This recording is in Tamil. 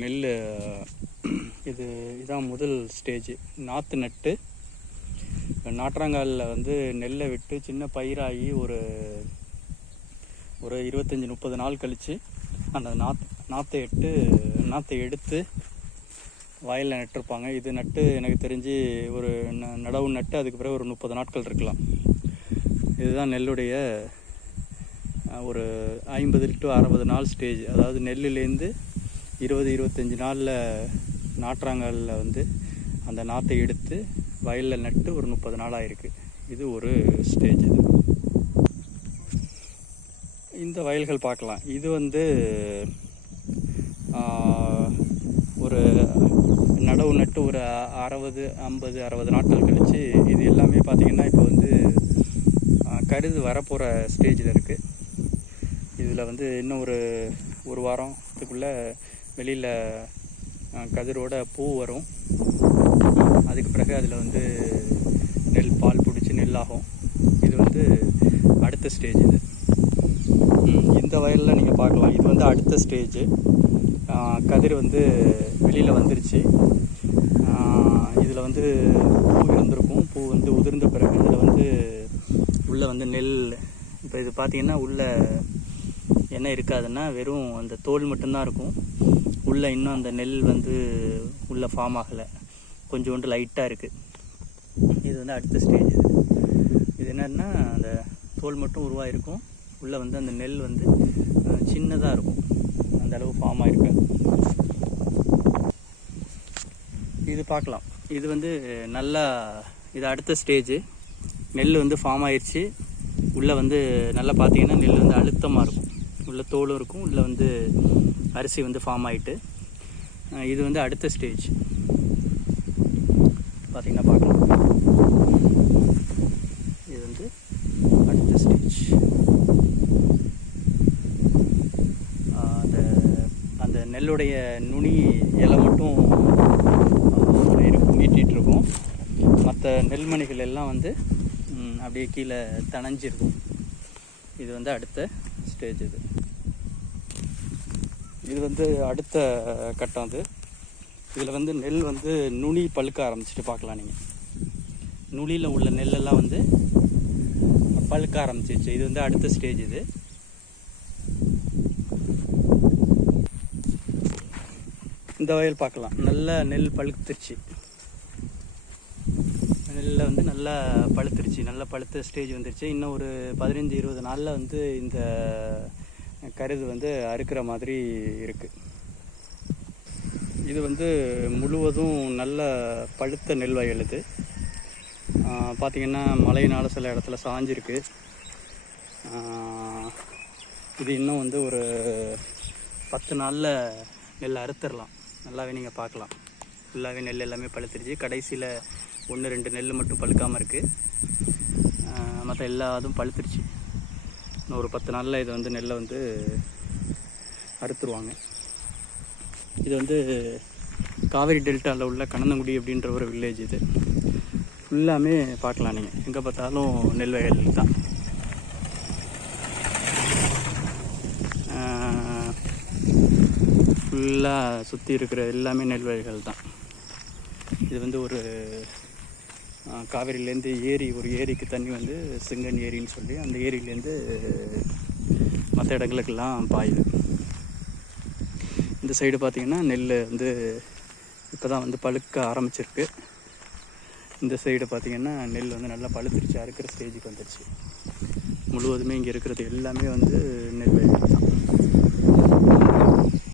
நெல் இதான் முதல் ஸ்டேஜ். நாற்று நட்டு நாற்றாங்காலில் வந்து நெல்லை விட்டு சின்ன பயிராகி ஒரு 25-30 நாள் கழித்து அந்த நாற்றை எடுத்து வயலில் நட்டிருப்பாங்க. இது நட்டு எனக்கு தெரிஞ்சு ஒரு நடவு நட்டு அதுக்கு பிறகு ஒரு 30 நாட்கள் இருக்கலாம். இதுதான் நெல்லுடைய ஒரு 50 to 60 நாள் ஸ்டேஜ். அதாவது நெல்லுலேருந்து 20-25 நாளில் நாற்றாங்கல்ல வந்து அந்த நாற்றை எடுத்து வயலில் நட்டு ஒரு 30 நாள் ஆகிருக்கு. இது ஒரு ஸ்டேஜ். இந்த வயல்கள் பார்க்கலாம். இது வந்து ஒரு நடவு நட்டு ஒரு 50-60 நாட்கள் கழித்து இது எல்லாமே பார்த்திங்கன்னா இப்போ வந்து கருது வரப்போகிற ஸ்டேஜில் இருக்குது. இதில் வந்து இன்னும் ஒரு வாரத்துக்குள்ளே வெளியில் கதிரோட பூ வரும். அதுக்கு பிறகு அதில் வந்து நெல் பால் பிடிச்சி நெல்லாகும். இது வந்து அடுத்த ஸ்டேஜ். இந்த வயலில் நீங்கள் பார்க்கலாம். இது வந்து அடுத்த ஸ்டேஜ். கதிர் வந்து வெளியில் வந்துருச்சு. இதில் வந்து பூ இருந்திருக்கும். பூ வந்து உதிர்ந்த பிறகு இதில் வந்து உள்ளே வந்து நெல். இப்போ இது பார்த்திங்கன்னா உள்ளே என்ன இருக்காதுன்னா வெறும் அந்த தோல் மட்டும்தான் இருக்கும். உள்ளே இன்னும் அந்த நெல் வந்து உள்ளே ஃபார்ம் ஆகலை, கொஞ்சோண்டு லைட்டாக இருக்குது. இது வந்து அடுத்த ஸ்டேஜ். இது என்னன்னா அந்த தோல் மட்டும் உருவாகிருக்கும். உள்ளே வந்து அந்த நெல் வந்து சின்னதாக இருக்கும், அந்த அளவு ஃபார்ம் ஆகிருக்காது. இது பார்க்கலாம். இது வந்து நல்லா இது அடுத்த ஸ்டேஜ். நெல் வந்து ஃபார்ம் ஆயிடுச்சு. உள்ளே வந்து நல்லா பார்த்தீங்கன்னா நெல் வந்து அழுத்தமாக இருக்கும். உள்ளே தோலும் இருக்கும். உள்ளே வந்து அரிசி வந்து ஃபார்ம் ஆகிட்டு இது வந்து அடுத்த ஸ்டேஜ் பார்த்திங்கன்னா பார்க்கலாம். இது வந்து அடுத்த ஸ்டேஜ். அந்த நெல்லுடைய நுனி இலை மட்டும் நீட்டிகிட்டு இருக்கும். மற்ற நெல்மணிகள் எல்லாம் வந்து அப்படியே கீழே தணைஞ்சிருக்கும். இது வந்து அடுத்த ஸ்டேஜ். இது வந்து அடுத்த கட்டம். இதில் வந்து நெல் வந்து நுனி பழுக்க ஆரம்பிச்சுட்டு பார்க்கலாம். நீங்கள் நுனியில் உள்ள நெல்லெல்லாம் வந்து பழுக்க ஆரம்பிச்சிருச்சு. இது வந்து அடுத்த ஸ்டேஜ். இந்த வயல் பார்க்கலாம். நல்லா நெல் பழுத்துருச்சு. நெல்லில் வந்து நல்லா பழுத்துருச்சு. நல்லா பழுத்த ஸ்டேஜ் வந்துருச்சு. இன்னும் ஒரு 15-20 நாளில் வந்து இந்த கருது வந்து அறுக்கிற மாதிரி இருக்குது. இது வந்து முழுவதும் நல்ல பழுத்த நெல் வயல். இது பார்த்திங்கன்னா மழையினால் சில இடத்துல சாஞ்சிருக்கு. இது இன்னும் வந்து ஒரு 10 நாளில் நெல் அறுத்துடலாம். நல்லாவே நீங்கள் பார்க்கலாம். ஃபுல்லாகவே நெல் எல்லாமே பழுத்துருச்சு. கடைசியில் 1-2 நெல் மட்டும் பழுக்காமல் இருக்குது. மற்ற எல்லாதும் பழுத்துருச்சு. இன்னும் ஒரு 10 நாளில் இது வந்து நெல்லை வந்து அறுத்துருவாங்க. இது வந்து காவிரி டெல்டாவில் உள்ள கண்ணங்குடி அப்படின்ற ஒரு வில்லேஜ். இது ஃபுல்லாமே பார்க்கலாம். நீங்கள் எங்கே பார்த்தாலும் நெல் வயல் தான். ஃபுல்லாக சுற்றி இருக்கிற எல்லாமே நெல் வயல்கள் தான். இது வந்து ஒரு காவிரியிலேருந்து ஒரு ஏரிக்கு தண்ணி வந்து சிங்கன் ஏரின்னு சொல்லி அந்த ஏரியிலேருந்து மற்ற இடங்களுக்கெல்லாம் பாயுது. இந்த சைடு பார்த்திங்கன்னா நெல் வந்து இப்போ தான் வந்து பழுக்க ஆரம்பிச்சிருக்கு. இந்த சைடு பார்த்திங்கன்னா நெல் வந்து நல்லா பழுத்துருச்சு. அறுக்கிற ஸ்டேஜுக்கு வந்துடுச்சு. முழுவதுமே இங்கே இருக்கிறது எல்லாமே வந்து நெல் வயல் தான்.